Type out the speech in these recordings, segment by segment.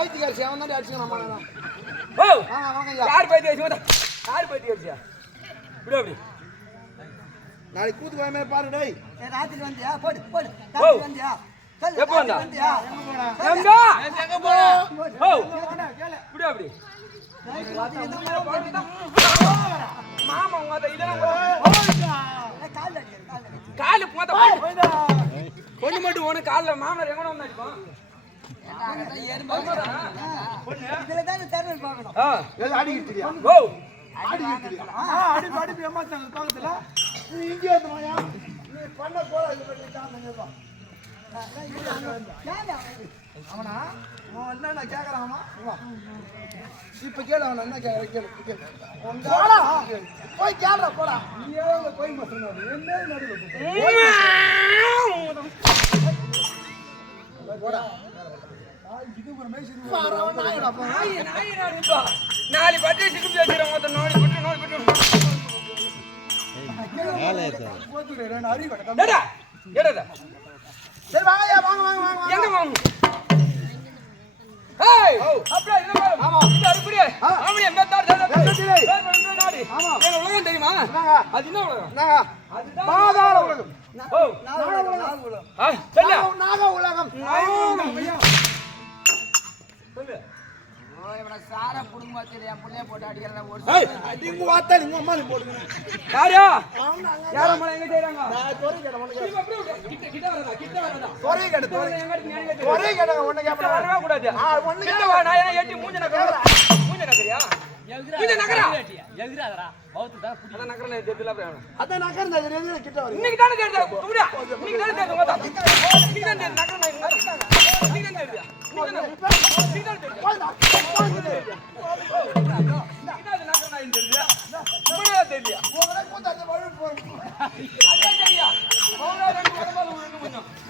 பைத்தியக்கார சேவன் தான் அடிச்சுங்க நம்ம. ஓ யார் பைத்தியக்கார யார் பைத்தியக்கார இப்படி அப்படி நாளைக்கு கூத்து கோயமே பாரு டேய். ராத்திரி வந்தியா? போடு போடு. ராத்திரி வந்தியா? எப்போ வந்தா? எங்க போ? ஓ இப்படி அப்படி மாமா உங்க இதெல்லாம் காலு போத பொண்ணு மட்டும் உனக்கு கால்ல மாமனார் எங்கன வந்து அடிப்பான். இதுல தான தரணும் பார்க்கணும். ஏதோ அடிக்கிட்டியா? ஓ அடிக்கிட்டியா? அடி பாடி ஏமாத்தாங்க காலத்துல. நீ இங்க வந்துமாயா? நீ பண்ண போற இது பண்ணி தாங்கங்க. அவனா அவன் என்ன கேக்குறான்? இப்ப கேளு அவன் என்ன கேக்குற கேளு. போடா போய் கேளுடா போடா. நீ ஏங்க போய் மசனது என்ன நடுவுல போடா. இது ஒரு மேஷி நாயடா போ. நாய் நாடுப்பா. நாலு பட்டை சிக்கிட்டு வச்சிரங்க மொத்த நோடி பட்டு. ஏலேடா போதுடே நான் அரி கட்ட. ஏடா சரி வாங்க எங்க வாங்க. ஏய் அப்படியே என்ன பாரு. ஆமா இது அறுக்குறியே. ஆமா எம்பத்தார் நாடி. ஆமா எங்க உலகம் தெரியுமா? அது என்ன உலகம்? அதுதான் பாதாள உலகம். ஓ நாக உலகம். சொல்லு நாக உலகம். சொல்லு. ஓ இவன சார புடுங்க வச்சிரு என் புள்ளைய போட்டு அடிக்கறத ஒரு. ஏய் அடிங்க வாத்தா நீங்க அம்மால போடுங்க. யாரா? யார மலை எங்க செய்றாங்க? நான் தொரி கேட உனக்கு. நீ அப்படியே கிட்ட வரடா. தொரி கேட தொரி ஒண்ணு கேப்பற வரவே கூடாது. ஒண்ணு கிட்ட வா நான் என்ன ஏட்டி மூஞ்ச நக்கறா. மூஞ்ச நக்கறியா? மூஞ்ச நக்கறா. எகிராதடா. பௌத்ததா புடி. அத நக்கறல தெரியல அப்ப. அத நக்கறத எங்க கிட்ட வர. இன்னைக்கு தான தேடுதா. குடியா. இன்னைக்கு தான தேடுதா மொத்த. இன்னைக்கு தான நக்கற நான். இன்னைக்கு தான தேடுதா. இன்னைக்கு தான தேடுதா.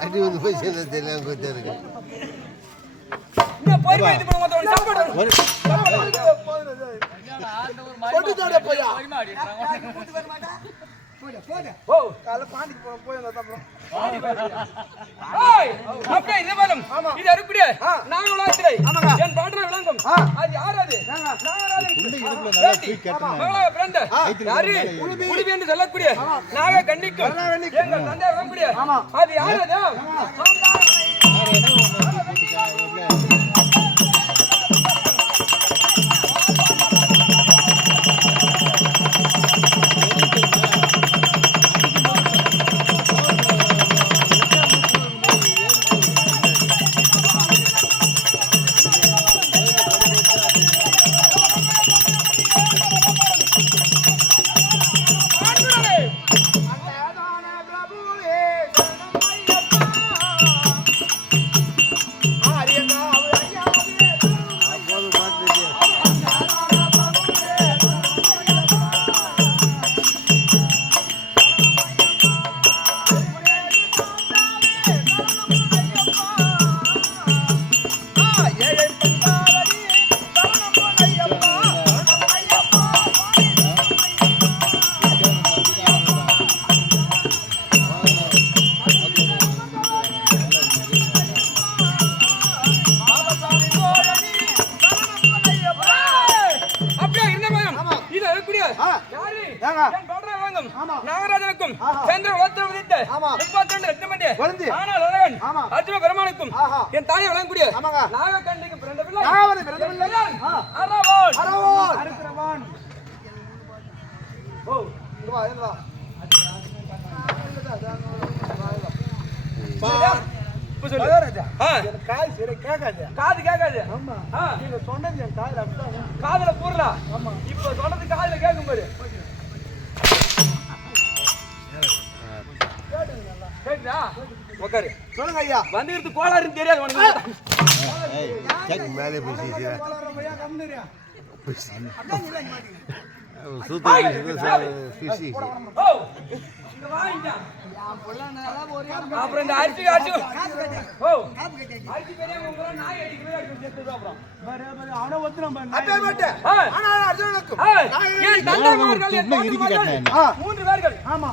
அடி வந்து போய் சேர்ந்து தெரியல கொஞ்சம் இருக்கு. போய் இது பண்ண மொத்த சாப்பாடு. போடுடா போயா. கூட்டி வர மாட்டா? போடு. ஓ கால பாண்டிக்கு போய் அந்த அப்புறம். ஏய் அப்படியே இது பாலம். இது அறுக்குறியே. நான் உலாத்திரை. என் பாட்ற விளங்கும். அது யார் அது? நாகராஜன். குண்டி இடுப்புல நல்லா தூக்கி கட்டணும். மகளா பிறந்த யாரு? புலிவி என்று சொல்லக்கூடிய நாக கண்ணிக்கும் எங்கள் தந்தை விளங்கக்கூடிய அது யார் அது? நாகராஜனுக்கும் சந்திர உலகத்தில் உதித்த 32 ரத்னமணி ஆனால் ஒருவன் அர்ஜுன பெருமானுக்கும் என் தானே வழங்கக்கூடிய நாகக்கண்ணிக்கு பிறந்த பிள்ளை அரவான். ஓ இங்க வா இங்க வா. காது கேட்காது. நீங்க சொன்னது என் காதுல அப்படிதான் காதுல கூறல. இப்ப சொன்னது காதுல கேட்கும் பாரு. கேக்குதா? உட்காரு. சொல்லுங்க ஐயா. வந்துருக்கு கோளாறுன்னு தெரியாது உனக்கு. ஏய் செக் மேலே பேசியா. சூத்தா ஃபிஷி. ஓ இங்க வாங்க. என் புள்ள நல்லா ஒரே அப்புறம் இந்த அரிசி ஓ காப்பு கட்டி அரிசி பெரியவங்க உங்கள நாய் அடிக்கவே அடிச்சு அப்புறம் அவன ஒத்துறோம் அப்பே மாட்டே. ஆனா அர்ஜுனனுக்கும் ஏன் தந்தைமார்கள் 3 பேர்கள். ஆமா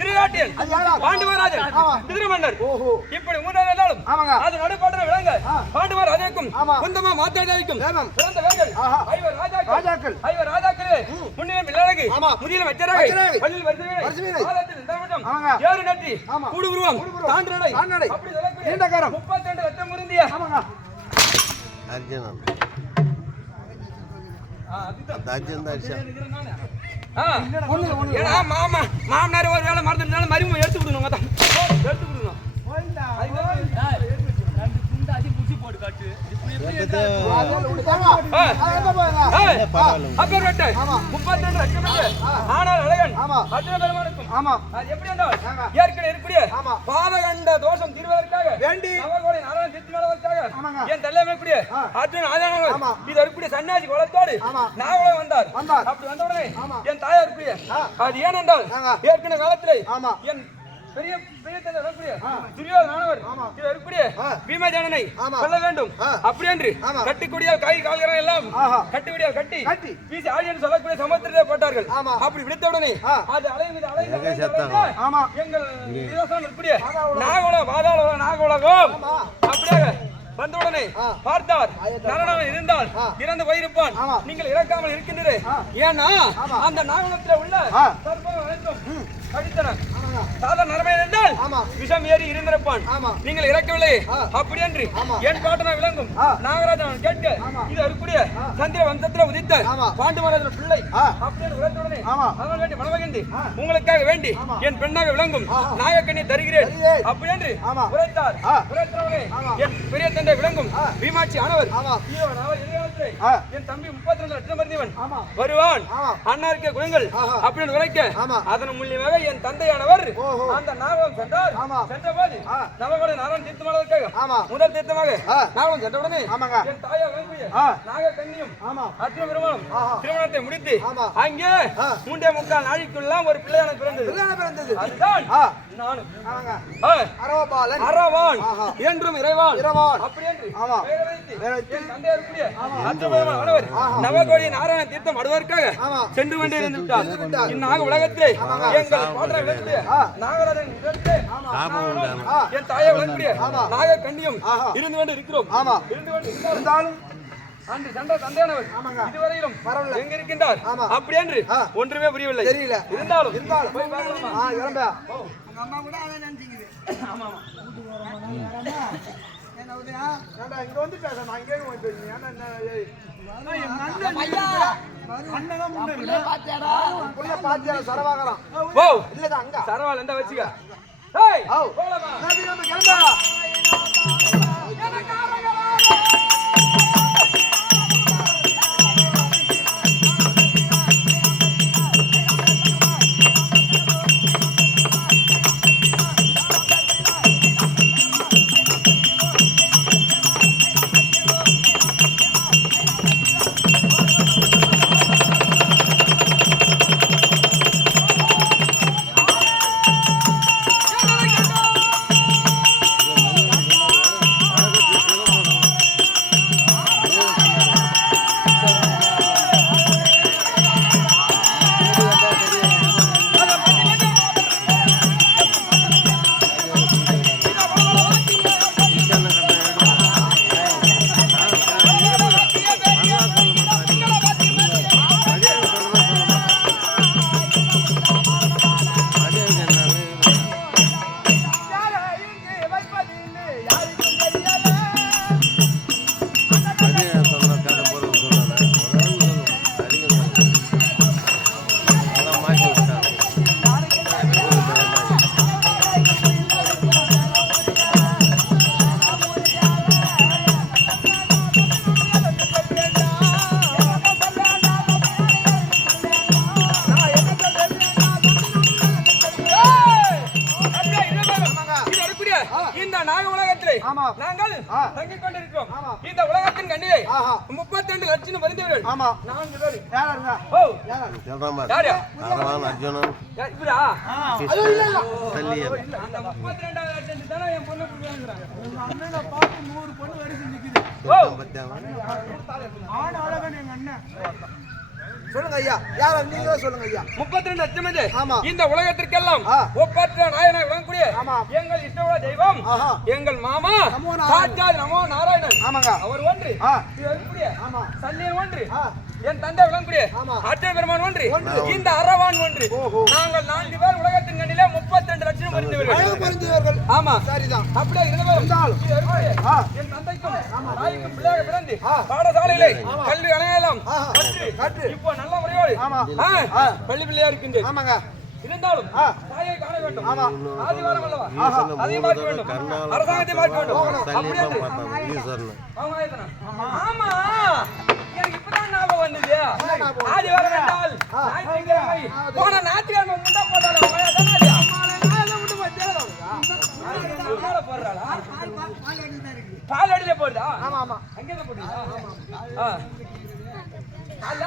திரிராட்டியன் பாண்டுவராஜன் குதிரை மன்னர் இப்படி மூன்றாவது நாளும் அது நடுப்பாட்டின விளங்க பாண்டுமார் ராஜாக்கும் குந்தமா மாத்தாஜாவிக்கும் பிறந்த வேர்கள் ஐவர் ராஜாக்களே முன்னிலை பிள்ளழகு முதிய மெச்சராக பள்ளியில் வருஷமே காலத்தில் இந்த மட்டும் ஏறு நட்டி கூடு உருவம் தாண்டடை அப்படி சொல்லக்கூடிய 32 லட்சம் முருந்திய அர்ஜுனன் அர்ஜுன் ஏன்னா மாமனார் ஒரு வேலை மறந்துட்டாலும் மருமம் எடுத்து கொடுக்கணும் எடுத்து கொடுக்கணும் பாதகண்ட தோஷம் தீர்வதற்காக வேண்டி என் தலைமைக்குரிய அர்ஜுன் ஆதாரங்கள் இது இருக்கக்கூடிய சன்னியாசி குலத்தோடு நாவலம் வந்தார். அப்படி வந்த உடனே என் தாயார் இருக்கக்கூடிய அது ஏனென்றால் ஏற்கனவே காலத்திலே என் பெரிய பெரிய துரியோதனவர் இது இருக்கக்கூடிய பீமஜானனை கொல்ல வேண்டும் அப்படி என்று கட்டிக்கூடியால் கை கால்கள் எல்லாம் கட்டிக்கூடியால் கட்டி வீசி ஆடி என்று சொல்லக்கூடிய சமுத்திரத்தை போட்டார்கள். அப்படி விடுத்த உடனே அது அலை மீது அலை எங்கள் இருக்கக்கூடிய நாகோலம் பாதாள நாகோலகம் அப்படியே வந்தவுடனே பார்த்தார் நரனாக இருந்தால் இறந்து போயிருப்பான். நீங்கள் இறக்காமல் இருக்கின்றீரே ஏன்னா அந்த நாகோலத்தில் உள்ள சர்ப்பம் அனைத்தும் கடித்தனர். சாதாரண நரமே என்றால் விஷம் ஏறி இருந்திருப்பான். நீங்கள் இறக்கவில்லை அப்படி என்று என் பாட்டனா விளங்கும் நாகராஜன் கேட்க இது இருக்கக்கூடிய சந்திர வம்சத்தில் உதித்த பாண்டு மகாராஜன் பிள்ளை அப்படி என்று உரைத்தவுடனே அவன் வேண்டி மனமகிழ்ந்து உங்களுக்காக வேண்டி என் பெண்ணாக விளங்கும் நாகக்கண்ணி தருகிறேன் அப்படி என்று உரைத்தார். உரைத்தவனே என் பெரிய தந்தை விளங்கும் பீமாட்சி ஆனவர் என் தம்பி 32 லட்சம் மருந்தியவன் வருவான் அண்ணாருக்கே குணங்கள் அப்படின்னு உரைக்க அதன் மூலியமாக என் தந்தையானவர் அந்த நாகவம் சென்றார். சென்றபோது நவகோட நாராயண தீர்த்தமானதற்காக முதல் தீர்த்தமாக நாகவம் சென்றவுடனே என் தாயார் நாகக்கண்ணியும் அர்ஜுன பெருமானும் திருமணத்தை முடித்து அங்கே 3.25 நாளைக்குள்ளாம் ஒரு பிள்ளையான பிறந்தது. அதுதான் நானும் அரவான் என்றும் இறைவான் அப்படி என்று நவகோடி நாராயண தீர்த்தம் அடுவதற்காக சென்று கொண்டே இருந்து விட்டார். இந்நாக உலகத்திலே எங்கள் நாகராஜன் என் தாயை வளர்க்கூடிய நாக கண்ணியும் இருந்து கொண்டு இருக்கிறோம். இருந்தாலும் அன்று சென்ற தந்தையானவர் இதுவரையிலும் எங்க இருக்கின்றார் அப்படி என்று ஒன்றுமே புரியவில்லை. தெரியல இருந்தாலும் போய் பார்க்கலாமா? அம்மா கூட அதை நினைச்சிக்குது. ஆமா இங்க வந்து பேச நான் இங்கே சரவால் எந்த வச்சுக்க நாங்கள் தங்கிக் கொண்டிருக்கிறோம். இந்த உலகத்தின் கண்ணியை 32 லட்சம் வருந்தவர்கள் 4 பேர். அர்ஜுனன் இவரா? அந்த 32 லட்சம் தானே என் பொண்ணு கொடுக்குறாங்க. அண்ணனை பார்த்து 100 பொண்ணு வரிசை நிக்குது. ஆடு அழகன் எங்க அண்ணன் சொல்லுங்க ஐயா. யார நீங்க சொல்லுங்க ஐயா. 32 லட்சம் இது. ஆமா. இந்த உலகத்திற்கெல்லாம் ஆ. ஒப்பற்ற நாயனாய் விளங்கக்கூடிய ஆமா. எங்கள் இஷ்டவ தெய்வம் ஆஹா. எங்கள் மாமா நமோ நாராயணன். சாட்சாத் நமோ நாராயணன். ஆமாங்க. அவர் ஒன்று ஆ. இது விளங்கக்கூடிய ஆமா. சல்லியன் ஒன்று ஆ. என் தந்தை விளங்கக்கூடிய ஆமா. அர்ஜுன பெருமான் ஒன்று ஒன்று. இந்த அரவான் ஒன்று. ஓஹோ. நாங்கள் 4 பேர் உலகத்தின் கண்ணிலே 32 லட்சம் அழகு அறிந்தவர்கள். புரிந்தவர்கள். ஆமா. சரிதான். அப்படியே இருந்தவர் இருந்தாலும். இது விளங்கக்கூடிய ஆ. என் தந்தைக்கும் தாய்க்கும் பிள்ளையாக பிறந்து ஆ. பாடசாலையிலே ஆமா. கல்வி அணையலாம் ஆஹா. கற்று. இப்போ நல்ல முறையோடு ஆமா. ஆ, பள்ளி பிள்ளையா இருக்கின்றேன். ஆமாங்க. இருந்தாலும் ஆ. தாயை காண வேண்டும். ஆமா. ஆதிவாரம் அல்லவா? ஈசனை அதை மூணு பார்க்க தடவை வேண்டும். கண்ணால அரசாங்கத்தை பார்க்க வேண்டும். அப்படி சல்லிப்பா என்று பார்த்தாங்க ஈஸ்வரனை. அவங்க ஆயத்தனா? ஆமா. எனக்கு இப்பதான் ஞாபகம் வந்தது. ஆதிவாரம் என்றால் ஞாயிற்றுக்கிழமை. போன ஞாயிற்றுக்கிழமை முண்டை போட்டாலும் மழை தானே இல்லையா? மேல போடுறாளா? பால் அடியில போடுதா? அங்கே தான் போடுறீங்களா? ஆ. அல்ல.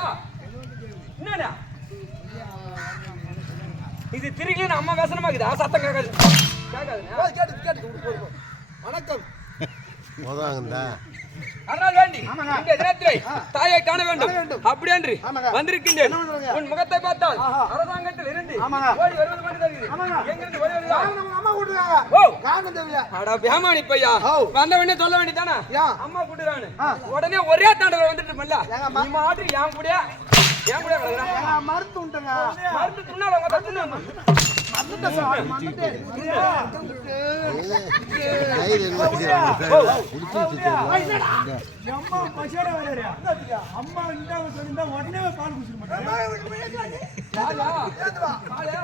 என்னடா? இது திருக்கில அம்மா வேசனமாக்குதா? சத்தம் கேட்காது. கேட்காதுண்ணா. கேட்டு. வணக்கம். உதவாங்கந்தா அதனால் வேண்டி இந்த தினத்திலே தாயை காண வேண்டும். அப்படி என்று ஆமாங்க. வந்திருக்கின்றேன். என்ன பண்றீங்க? உன் முகத்தை பார்த்தால் ஆஹா. அரசாங்கத்தில் இருந்து ஆமாங்க. ஓடி வருவது மாதிரி தெரியுது. ஆமாங்க. எங்கிருந்து ஓடி வருதா? நம்ம அம்மா கூட்டுறாங்க. ஓ. காரணம் தெரியல. அட பேமானி பையா. ஓ. வந்த உடனே சொல்ல வேண்டியதானே? ஏன்? அம்மா கூட்டுறானு. ஆ. உடனே ஒரே தாண்டவ வந்துட்டு மல்ல. ஏங்கம்மா? நீ மாட்டு ஏன் கூடயா? ஏன் கூட கிடக்குறா? ஏங்க, மருந்து உண்டுங்க. மருந்து துண்ணால உங்க தட்டுன. மந்துட்ட சார், மந்துட்டு. கையில் என்ன குடிச்சு வச்சிருக்காங்க. அம்மா பசியோட வராரு. அம்மா இந்த சொல்லிருந்தா உடனே பால் குடிச்சிட மாட்டாங்க. பாலா? பாலா?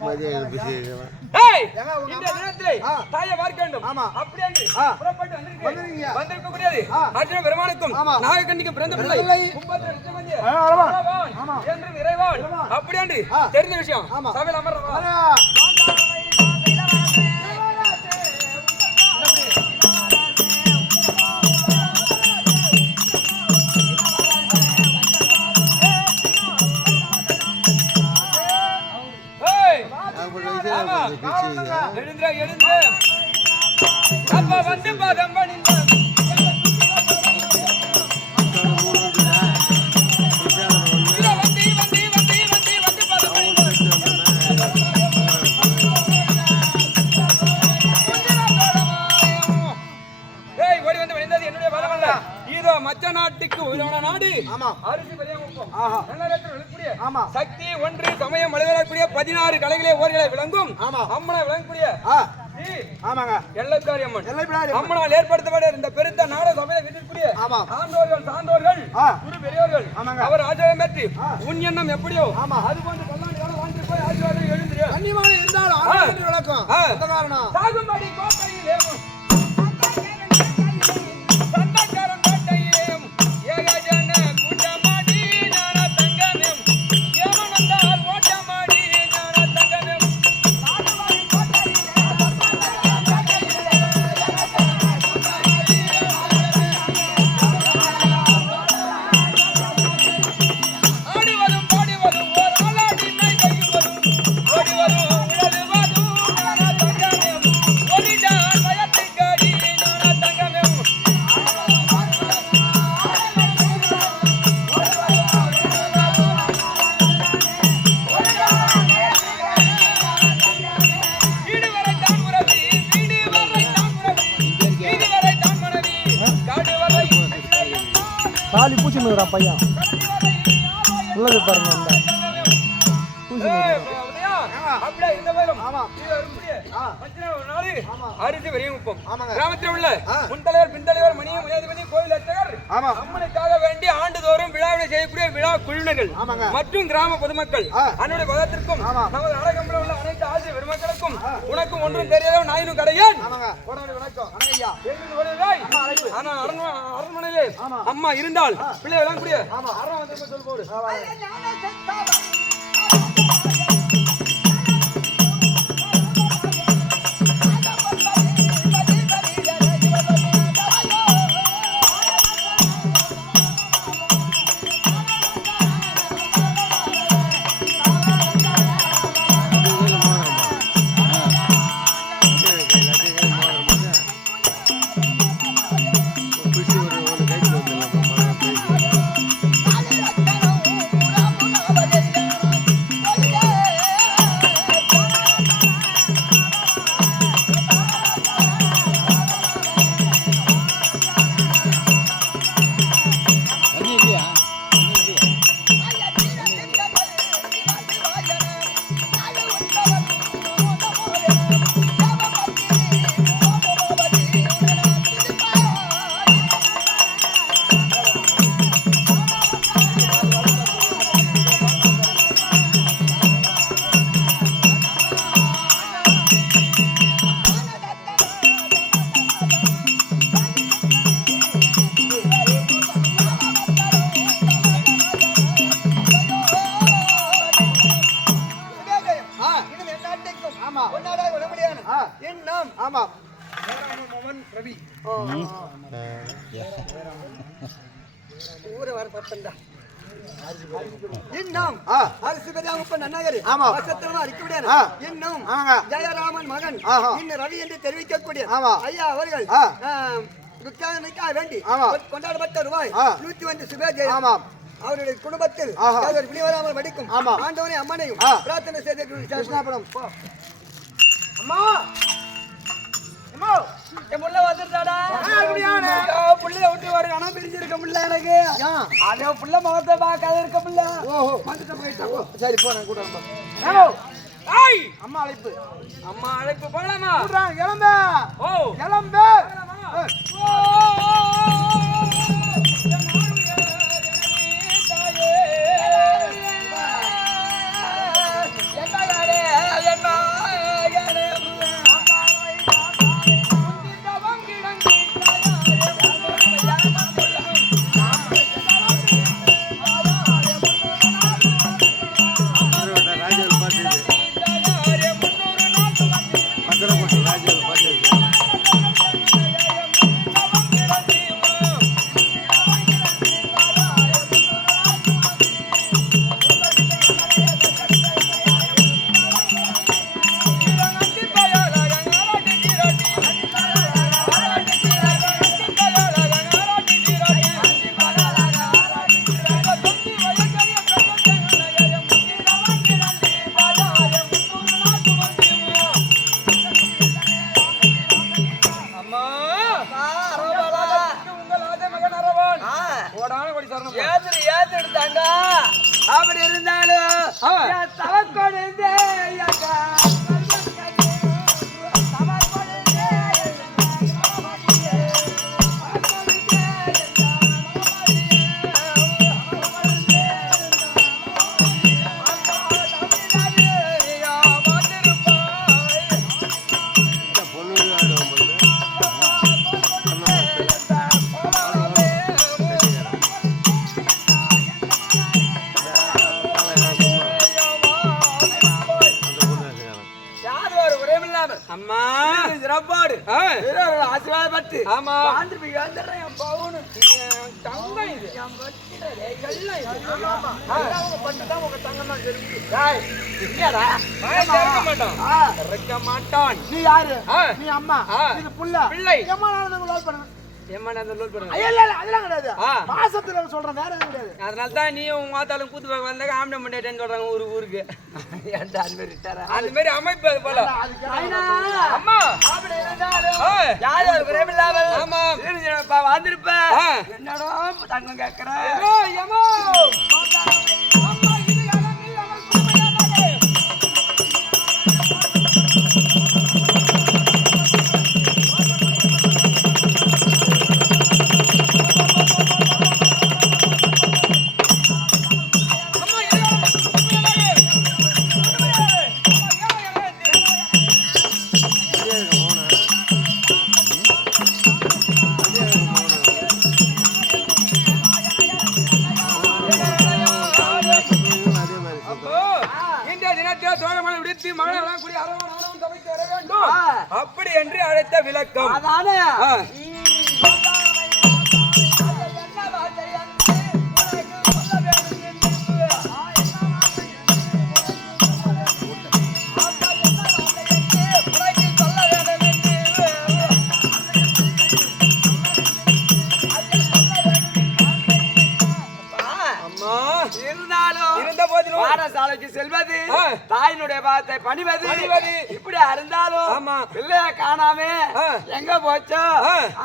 மதியம் பிசிக்கிறேன். ஏய், ஏங்க, உங்க இந்த அம்மா? தினத்திலே ஆ. தாயை பார்க்க வேண்டும். ஆமா. அப்படி என்று ஆ. புறப்பட்டு வந்திருக்கீங்க. வந்திருக்கிறேன். வந்திருக்கக்கூடியது ஆ. அர்ஜுன பெருமானுக்கும் ஆமா. நாகக்கண்ணிக்கு பிறந்த பிள்ளை பிள்ளை. 32 லட்சம் வந்து அரவான். அரவான் ஆமா. என்று இறைவான். அப்படி என்று ஆ. தெரிந்த விஷயம். ஆமா. சபையில் அமர்றவா. வரா. ஏய், ஆமா பிசிக்கிறேன். எழுந்திரா, எழுந்திரா. அப்பா வந்து பாதம் பணிந்த இத வந்து பாதம் பணிந்த ஏய், ஓடி வந்து விழுந்தது என்னுடைய பலம் அல்ல. இதோ மச்ச நாட்டுக்கு உயிரான நாடு. ஆமா. அரிசி பெரியாங்குப்பம். ஆஹா. நல்லறத்தில் விளங்கக்கூடிய ஆமா. சக்தி ஒன்று சமயம் வழிவரக்கூடிய 16 கலைகளே ஓர்களை விளங்கும். ஆமா. அம்மனை விளங்கக்கூடிய ஆ. ஸ்ரீ ஆமாங்க. எல்லைக்காரி அம்மன். எல்லைப்பிடாரி அம்மன். அம்மனால் ஏற்படுத்தப்பட்ட இந்த பெருத்த நாட சபையை விதிக்கூடிய ஆமா. ஆண்டோர்கள் சான்றோர்கள் ஆ. குரு பெரியோர்கள் ஆமாங்க. அவர் ஆச்சரியம் பெற்று ஆ. உன் எண்ணம் எப்படியோ ஆமா. அது போன்று பல்லாண்டு காலம் வாழ்ந்து போய் ஆசீர்வாதம் எழுந்திரு. கன்னிமாலை இருந்தாலும் ஆரோக்கிய விளக்கம். ஆ. அந்த காரணம். சாகும்படி கோட்டையிலே சந்தக்காரன் கோட்டையிலே ஏகஜன கூட்டமாடி ஞான தங்கமேம் ஏமனந்தால் ஓட்டமாடி ஞான தங்கமேம் ஆடிவதும் பாடிவதும் ஓர் ஆளாடிமை கையுவதும் ஓடிவதும் உழலுவதும் ஞான தங்கமேம் ஒளிஜான் பயத்துக்காடி ஞான தங்கமேம் வீடு வரை தான் உறவி வீடு வரை தான் உறவி வீடு வரை தான் மனைவி காடு வரை காலி பூச்சி நூறா பையன் உள்ளது பாருங்க இந்த ஏய், உதயா, அப்படியே இந்த பேரும். ஆமா. இது அப்படியே. ஆ. மச்சினா ஒரு நாளு ஆமா. அரிசி வெறியங்குப்பம். ஆமாங்க. கிராமத்தில் உள்ள ஆ. முன்தலைவர் பின்தலைவர் மணியம் உயர்திபதி கோவில் அர்ச்சகர் ஆமா. அம்மனுக்காக வேண்டி ஆண்டுதோறும் விழாவினை செய்யக்கூடிய விழா குழுவினர்கள் ஆமாங்க. மற்றும் கிராம பொதுமக்கள் ஆ. அன்னுடைய பதத்திற்கும் ஆமா. நமது அழகம்பல உள்ள அனைத்து ஆசிரியர் பெருமக்களுக்கும் உனக்கும் ஒன்றும் தெரியாத நாயினும் கடையன் ஆமாங்க. கோடானு வணக்கம். வணக்கய்யா. எங்கிருந்து வருகிறாய்? ஆனா அரண்மனையிலே ஆமா. அம்மா இருந்தால் பிள்ளை விளங்க கூடிய ஆமா. அறம் வந்து சொல் போடு. பிசி ஒரு கையில் வந்துடலாம். பொன்னாடாக உடம்படியான என் நாம் மோகன் ரவி ஊரை வர பத்தண்டா இன்னும் அரசு பெரியாமப்ப நன்னகர் வசத்திரமா அறிக்கவிடையான இன்னும் ஜெயராமன் மகன் இன்னும் ரவி என்று தெரிவிக்கக்கூடிய ஐயா அவர்கள் வேண்டி கொண்டாடப்பட்ட ரூபாய் 105 சுபேஜெயம் அவருடைய குடும்பத்தில் விழிவராமல் வடிக்கும் ஆண்டவனை அம்மனையும் பிரார்த்தனை செய்து அம்மா என் புள்ள வந்துட்டாடா புள்ளைய விட்டு ஒரு கணம் பிரிஞ்சிருக்க முடியல எனக்கு அதே புள்ள முகத்தை பார்க்காத இருக்க முடியல சரி போ நான் கூட அம்மா அழைப்பு போகலாமா கிளம்ப கிளம்ப அப்படி இருந்தாலும் தவக்கொடுந்தே அம்மா சிறப்பாடு ஆசீர்வாதப்பட்டு ஆமா பவுனு தங்கம் இது பட்டுதான் உங்க தங்கம் இருக்க மாட்டான் நீ யாரு நீ அம்மா இது புள்ள பிள்ளை அதனால தான் நீ உங்க மாத்தாலும் கூத்து பார்க்க வந்தாங்க ஆம்பளை முன்னேட்டேன்னு சொல்றாங்க ஊருக்கு அந்த மாதிரி அமைப்பு அது போல அம்மா வந்திருப்ப என்னடா தங்கம் கேட்கிறேன் அப்படி என்று அழைத்த விளக்கம் பாடசாலைக்கு செல்வது தாயினுடைய பாதத்தை பணிவது இப்படி இருந்தாலும் பிள்ளைய காணாம எங்க போச்சோ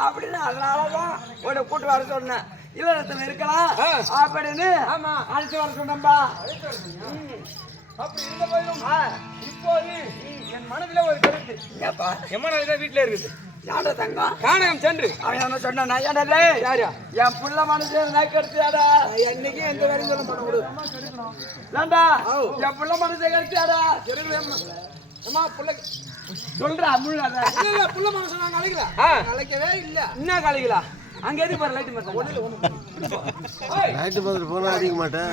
அப்படின்னு அதனாலதான் ஒரு கூட்டு வர சொன்னேன் இல்லத்துல இருக்கலாம் அப்படின்னு அழைச்சு வர சொன்னம்பா அப்படி இருந்த போதும் இப்போது என் மனதில் ஒரு கருத்து என் மனதில் வீட்டுல இருக்குது யாரா தங்கம் காணகம் சென்று அவன் என்ன சொன்னா யாரு என் புள்ள மனசு கெடுத்தியாடா என்னைக்கு எந்த வரையும் சொல்ல பண்ண விடு ஏண்டா என் புள்ள மனசை கெடுத்தியாடா அம்மா புள்ள சொல்றா முள்ள புள்ள மனசு நான் கலைக்கல கலைக்கவே இல்ல என்ன கலைக்கல அங்க எதுக்கு பாரு லைட் மட்டும் லைட்டு பார்த்துட்டு போனால் அடிக்க மாட்டேன்.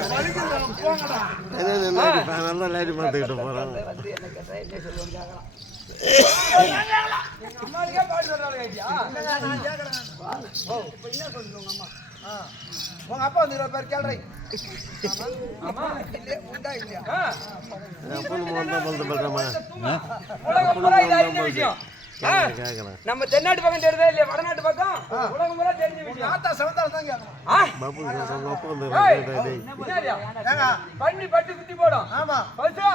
நல்லா லைட்டு பார்த்துக்கிட்டு போகிறேன். அம்மாளுக்கே பாட்டு சொல்றாங்க ஐயா. உங்க அப்பா வந்து 20 பேர் கேள்றீங்க. அம்மா உண்டா இல்லையா? அப்பன்னு மட்டும் பழுத்து படுறேம்மா. உலகம் பூரா இது அறிஞ்ச விஷயம். கேட்குறேன். நம்ம தென்னாட்டு பக்கம் தெரியுதா இல்லையா, வடநாட்டு பக்கம் உலகம் பூரா தெரிஞ்ச விஷயம். ஆத்தா சவந்தால தான் கேட்கணும். பாப்பு உங்க அப்பா வந்து என்னடியா? பண்ணி பட்டு குட்டி போடும். ஆமா. பசுவா?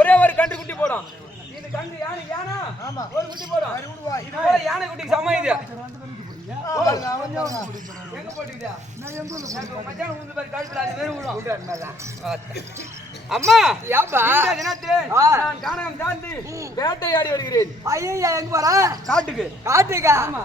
ஒரே ஒரு கன்று குட்டி போடும். இது கன்று யானை யானா? ஆமா. ஒரு குட்டி போடும். இது போல யானை குட்டிக்கு சமம் இது. எங்க போட்டுக்கிட்டா? மச்சான் ஊந்து பாரு கழுத்துல அது வெறும் விடும். அம்மா ஏப்பா? இந்த தினத்தில் நான் கானகம் தாண்டி வேட்டையாடி வருகிறேன். ஐயா எங்க போற? காட்டுக்கு. காட்டுக்கா? ஆமா.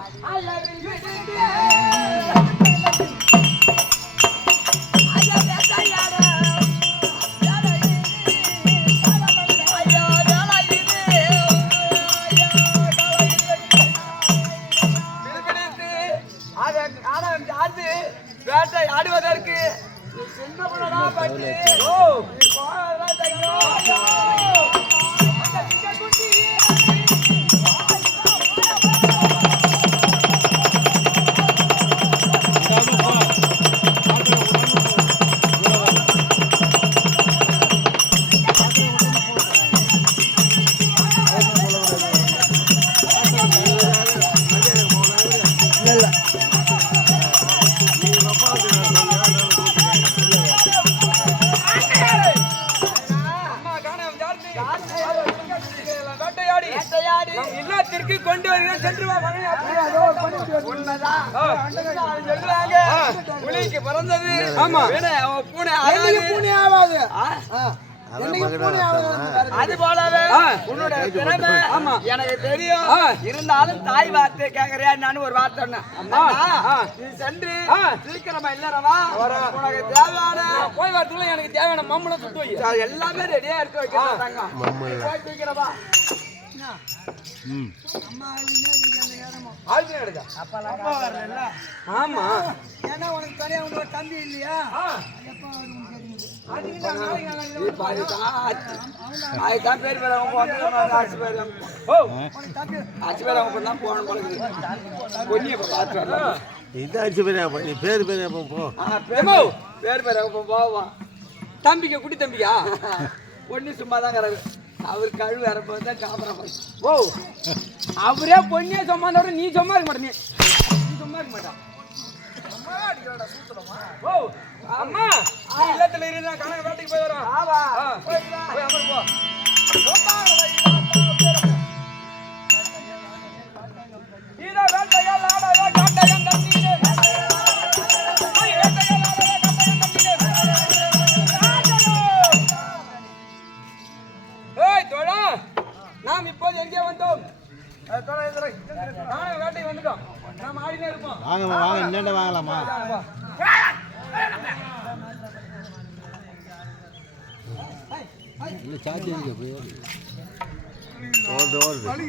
வேட்டை ஆடுவதற்கு சின்ன புள்ளடா பட்டு. ஓ போடா தையோ. அந்த சின்ன குட்டி நம் இல்லத்திற்கு கொண்டு வருகிறேன். சென்று வா மகனே. புலிக்கு பிறந்தது. ஆமா. பூனை ஆகாது. அது போலவே உன்னோட திறமை எனக்கு தெரியும். இருந்தாலும் தாய் வார்த்தை கேக்குறியா? நான் ஒரு வார்த்தை சொன்னேன். நீ சென்று சீக்கிரமா இல்லறவா. உனக்கு தேவையான போய் வரதுக்குள்ள எனக்கு தேவையான மம்மளை சுட்டு வை. எல்லாமே ரெடியா எடுத்து வைக்கிறாங்க. போய் சீக்கிரமா. ஆழ்ச்சி நடக்கா. அப்பா வரல. ஆமா. ஏன்னா உனக்கு தனியா உன்னோட தம்பி இல்லையா? அதுதான் பேர் பேரவங்க ஆட்சி பேர் ஆட்சி பேர் அவங்க தான் போகணும் போல பொண்ணியை பார்த்து வரலாம். இது அடிச்சு பெரியாப்பா. நீ பேர் பெரியாப்பா போ. பேர் பேரவங்க போவான். தம்பிக்கா குட்டி தம்பிக்கா பொண்ணு சும்மா தான் கிடக்கு. அவர் கழுவு இறப்பது தான் காமரம். ஓ அவரே பொண்ணியே சும்மா நீ சும்மா இருக்க மாட்டே. நீ சும்மா இருக்க மாட்டா. ஓ அம்மா நீ இல்லத்துல இருந்து நான் கணக்கு வேட்டைக்கு போய் வரோம். போய் அமர் போ. இதோ வேட்டையால் ஆடாத காட்டையன் தண்ணீரே. ஏய் தோழா, நாம் இப்போது எங்கே வந்தோம்? வேட்டைக்கு வந்துட்டோம். நாம் ஆடினே இருப்போம். வாங்க இன்னண்ட வாங்கலாமா? இல்லை சார்ஜ் ஓடுது.